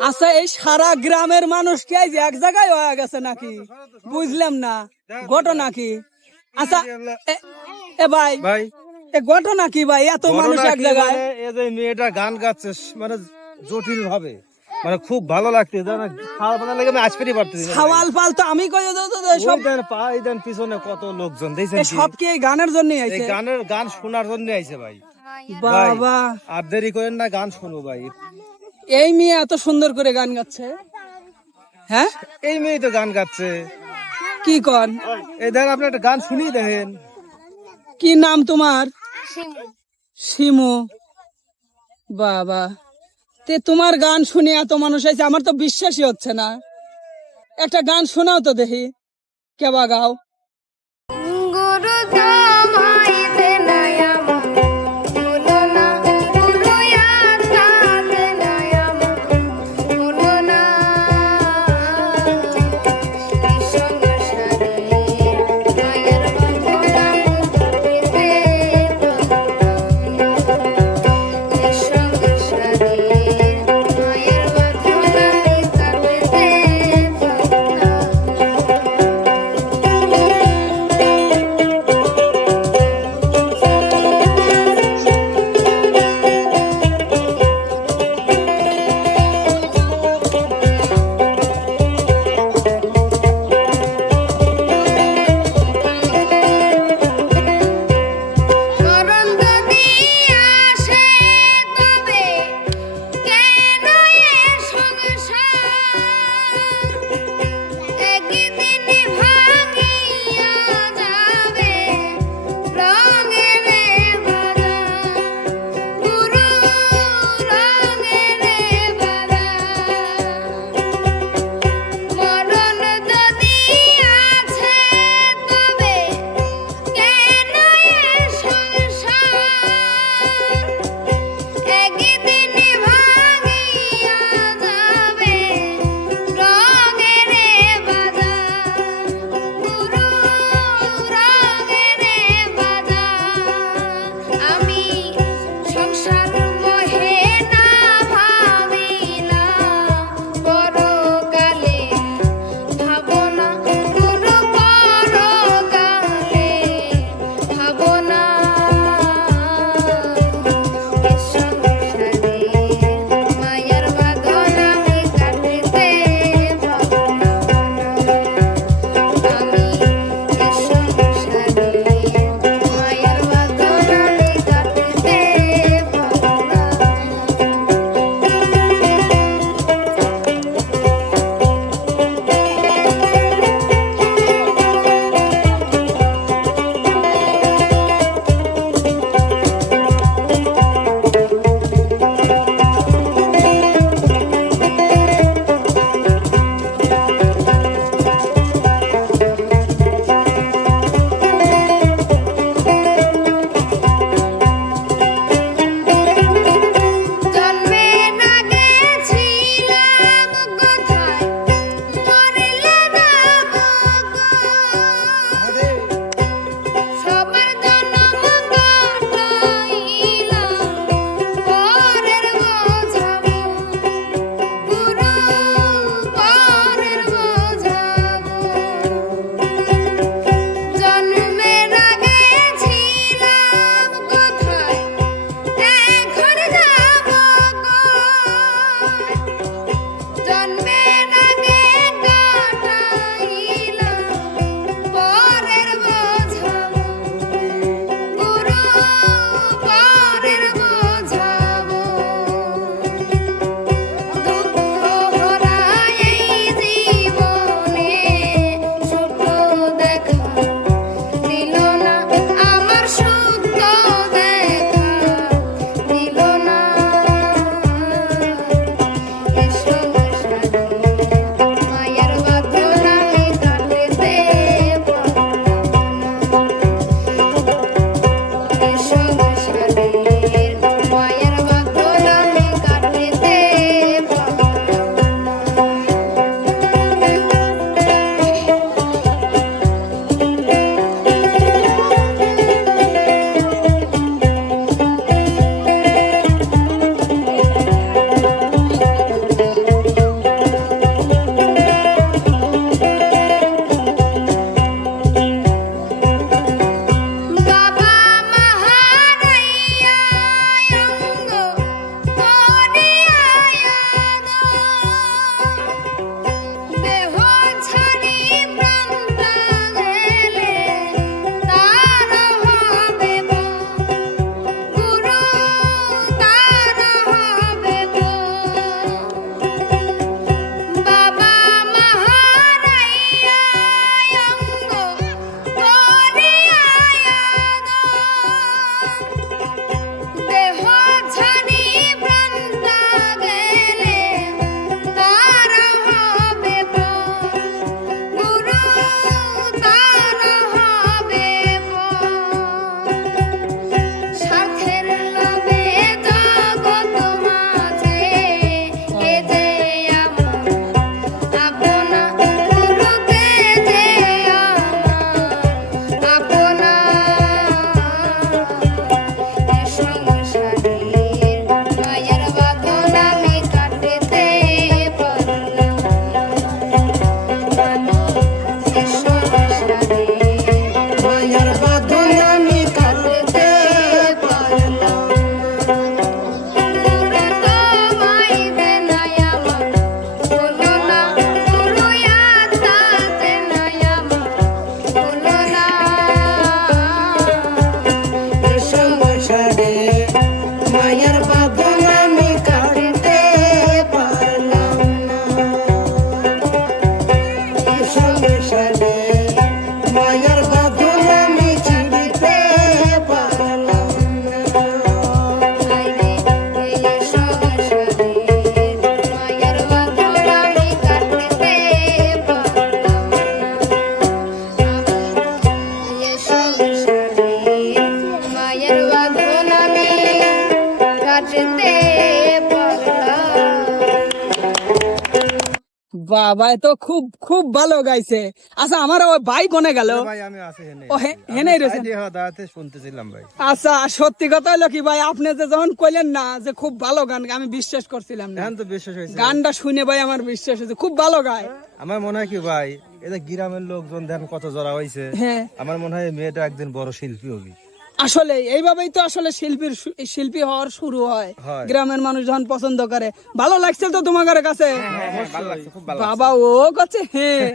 আচ্ছা এই সারা গ্রামের মানুষ কি আজ এক জায়গায় হয়ে গেছে নাকি? বুঝলাম না। ঘটনা কি? আচ্ছা এ- ভাই ভাই। এ ঘটনা কি ভাই? এত মানুষ এক জায়গায়? মানে এই যে মেয়েটা গান গাচ্ছে মানে জটিল ভাবে মানে খুব ভালো লাগছে জানা খাওয়া পাতা লেগে আমি আসতেই পারতেছি না। সওয়াল পাল তো আমি কই দাও তো সব দেন পা এই দেন পিছনে কত লোকজন দেখছেন সব কি এই গানের জন্যই এই গানের গান শোনার জন্য আইছে ভাই। বাবা। আর দেরি করেন না গান শুনব ভাই। এই মেয়ে এত সুন্দর করে গান গাচ্ছে। হ্যাঁ? এই মেয়ে তো গান গাচ্ছে। কি কন? এই দেন আপনি একটা গান শুনিয়ে দেখেন। কি নাম তোমার? শিমু। বাবা। তে তোমার গান শুনে এত মানুষ আছে আমার তো বিশ্বাসই হচ্ছে না। একটা গান শোনাও তো দেখি। কেবা গাও? তো খুব খুব ভালো গাইছে। আচ্ছা আমার ওই ভাই কোনে গেল। হেনেই শুনতেছিলাম ভাই। আচ্ছা সত্যি কথা হলো কি ভাই আপনি যে যখন কইলেন না যে খুব ভালো গান আমি বিশ্বাস করছিলাম না। তো বিশ্বাস হয়েছে। গানটা শুনে ভাই আমার বিশ্বাস হয়েছে খুব ভালো গায়। আমার মনে হয় কি ভাই এটা গ্রামের লোকজন দেন কত জড়া হয়েছে হ্যাঁ। আমার মনে হয় মেয়েটা একদিন বড় শিল্পী হবে। আসলে এইভাবেই তো আসলে শিল্পীর শিল্পী হওয়ার শুরু হয়। হয়। গ্রামের মানুষ যখন পছন্দ করে ভালো লাগছে তো তোমার কাছে? বাবা ও কাছে হ্যাঁ।